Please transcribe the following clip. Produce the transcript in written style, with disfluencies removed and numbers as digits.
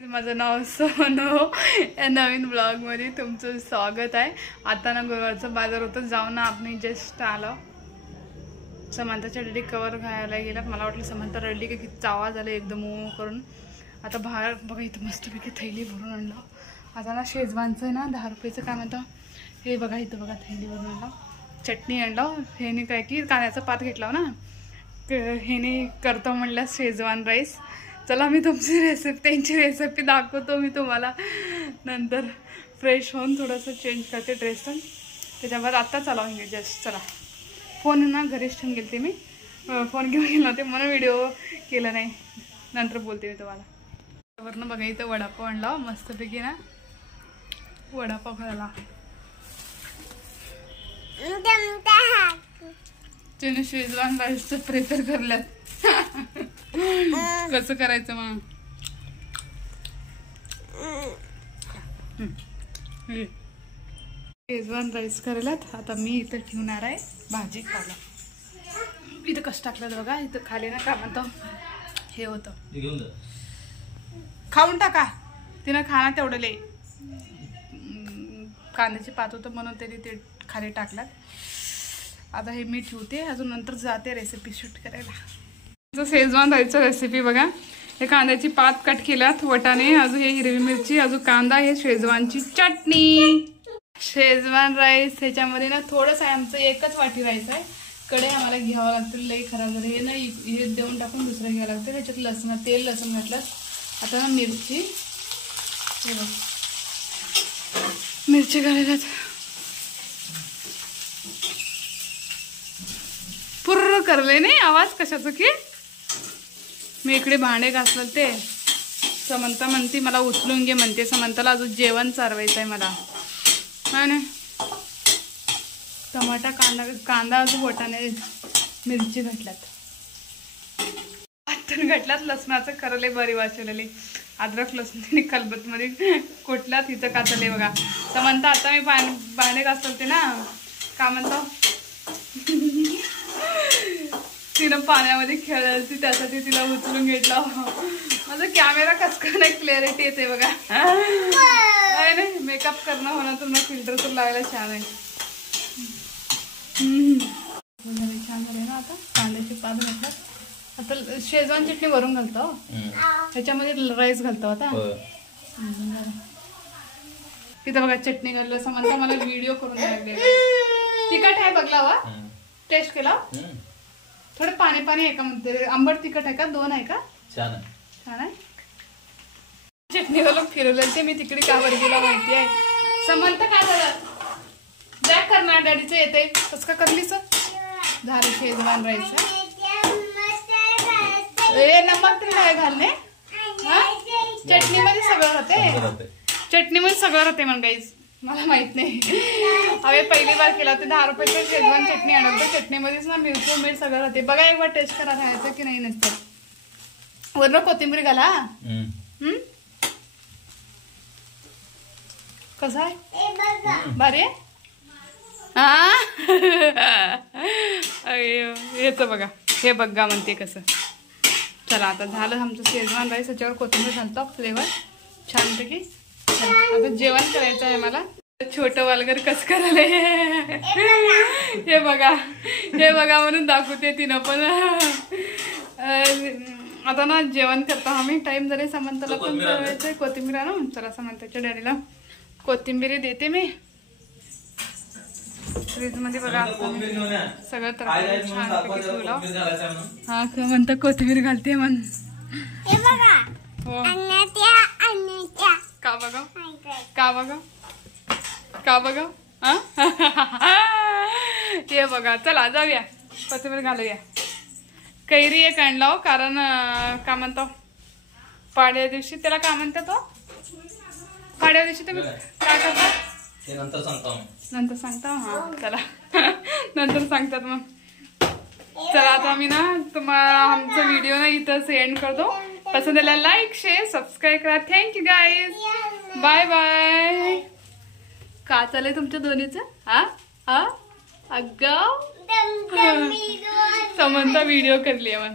माझं नाव सोनू या नवीन ब्लॉगमध्ये तुमचं स्वागत आहे। आता ना गुरुवारचा बाजार होतं, जाऊन ना आपण जस्ट आलो। समंताच्या डॅडी कवर घ्यायला गेला, मला वाटलं समंता रडली की किती आवाज आला एकदम ओ करून। आता बाहेर बघा इथं मस्तपैकी थैली भरून आणलं। आता ना शेजवानचं ना 10 रुपयाचं काय म्हणतं हे बघा, इथं बघा थैली भरून आणलं। चटणी आणलं, ह्याने काय की कांद्याचा पात घेतला ना, ह्याने करतो म्हणलं शेजवान राईस। चला मी तुमची रेसिपी त्यांची रेसिपी दाखवतो मी तुम्हाला। नंतर फ्रेश होऊन थोडंसं चेंज करते ड्रेस पण, त्याच्यावर आत्ता चालू घेऊ जस्ट। चला फोन ना घरीच ठेवून गेलते मी, फोन घेऊन गेले होते म्हणून व्हिडिओ केला नाही, नंतर बोलते मी तुम्हाला। वरनं बघा इथं वडापाव आणला मस्तपैकी ना, वडापाव खायला तिने शेजवान राईसचं प्रिपेअर करल्यात। कसं करायचं मग शेजवान राईस करायलात। आता मी इथं ठेवणार आहे भाजी खायला। इथं कसं टाकलं बघा, इथं खाली ना का म्हणतो हे होतं, खाऊन टाका तिनं खाना तेवढं लय कांद्याची पात होतं म्हणून त्यांनी ते खाली टाकलात। आता हे मी ठेवते, अजून नंतर जाते रेसिपी शूट करायला। शेजवान राईसची रेसिपी बघा, हे कांद्याची पात कट केल्यात, वटाणे, अजून हे हिरवी मिरची, अजून कांदा, हे शेजवानची चटणी। शेजवान राईस ह्याच्यामध्ये ना थोडंसं आहे, आमचं एकच वाटी राईस आहे। कडे आम्हाला घ्यावं लागतं, लई खराब झालं हे ना, हे देऊन टाकून दुसरं घ्यावं लागतं। त्याच्यात लसण, तेल लसण घातलं। आता ना मिरची, हे बघ मिरची घालायला पुर्र करले नाही आवाज कशाचं की मी इकडे भांडे घासलं ते समंता म्हणते मला उचलून घे म्हणते। समंताला अजून जेवण चारवायचं आहे मला, हा ना। टमाटा कांदा अजून वटाणे मिरची घातल्यात, आतून घातल्यात लसणाचं करले बरी वाचवलेली, अद्रक लसूण खलबत मध्ये कुठला तिचं काचले बघा। समंता आता मी भांडे घासते ना, का म्हणतो तिनं पाण्यामध्ये खेळायची, त्यासाठी तिला उचलून घेतला। माझा कॅमेरा कसं नाही क्लॅरिटी येते बघा, नाही मेकअप करणं होणार तर ना फिल्टर तर लावायला छान आहे। छान झाले ना। आता कांद्याची पात घातला, आता शेजवान चटणी वरून घालतो, त्याच्यामध्ये राईस घालतो आता। तिथं बघा चटणी घाललं, समजा मला व्हिडिओ करून लागले। तिखट आहे बघला वा, टेस्ट केला, थोडं पाणी पाणी आहे का म्हणते, आंबट तिखट आहे का, दोन आहे का, छान आहे छान आहे। चटणी घालून फिरवलं ते मी तिकडे का बरं गेला माहिती आहे। समंत काय झालं, बॅक करणार डॅडीचं येते कसं का करलीच झालं शेजवान राईस। ए नमक तरी काय घालणे, चटणीमध्ये सगळं होते, चटणीमध्ये सगळं होते मग गाईज, मला माहित नाही। अवे पहिली बार केला होते, 10 रुपयाचं शेजवान चटणी आणत, चटणीमध्येच ना मिरची मीठ सगळं होते बघा। एक बार टेस्ट करा खायचं की नाही नसतं, वरनं कोथिंबीर घाला। कसं आहे भारी आहे हा। हेच बघा, हे बघा म्हणते कसं। चला आता झालं आमचं शेजवान राईस, त्याच्यावर कोथिंबीर घालतो फ्लेवर छानपैकी। आता जेवण करायचं आहे मला। छोटं वालगर कसं करायला हे बघा, हे बघा म्हणून दाखवते तिनं पण। आता ना जेवण करतो आम्ही, टाइम झाले। समंताला पण करायचंय कोथिंबीर आणून, चला समंताच्या डॅडीला कोथिंबीर देते मी। फ्रीज मध्ये बघा सगळं तरकारी छानपैकी ठेवलं, हा म्हणता कोथिंबीर घालते म्हण। हो का बघा, का बघा, का बघा, हे बघा। चला जाऊया कोथिंबीर घालूया। कैरी एक आणला हो, कारण का म्हणतो पाड्या दिवशी, त्याला का म्हणतात तो पाड्या दिवशी तुम्ही काय करता नंतर सांगता, हा चला नंतर सांगतात मग। चला आता आम्ही ना तुम्हाला आमचा व्हिडिओ ना इथं एंड करतो। पसंत आला लाईक शेअर सबस्क्राईब करा। Thank you guys, bye bye. का चाललंय तुमच्या दोन्हीचं, हा हा अगं समंता व्हिडिओ करली आहे.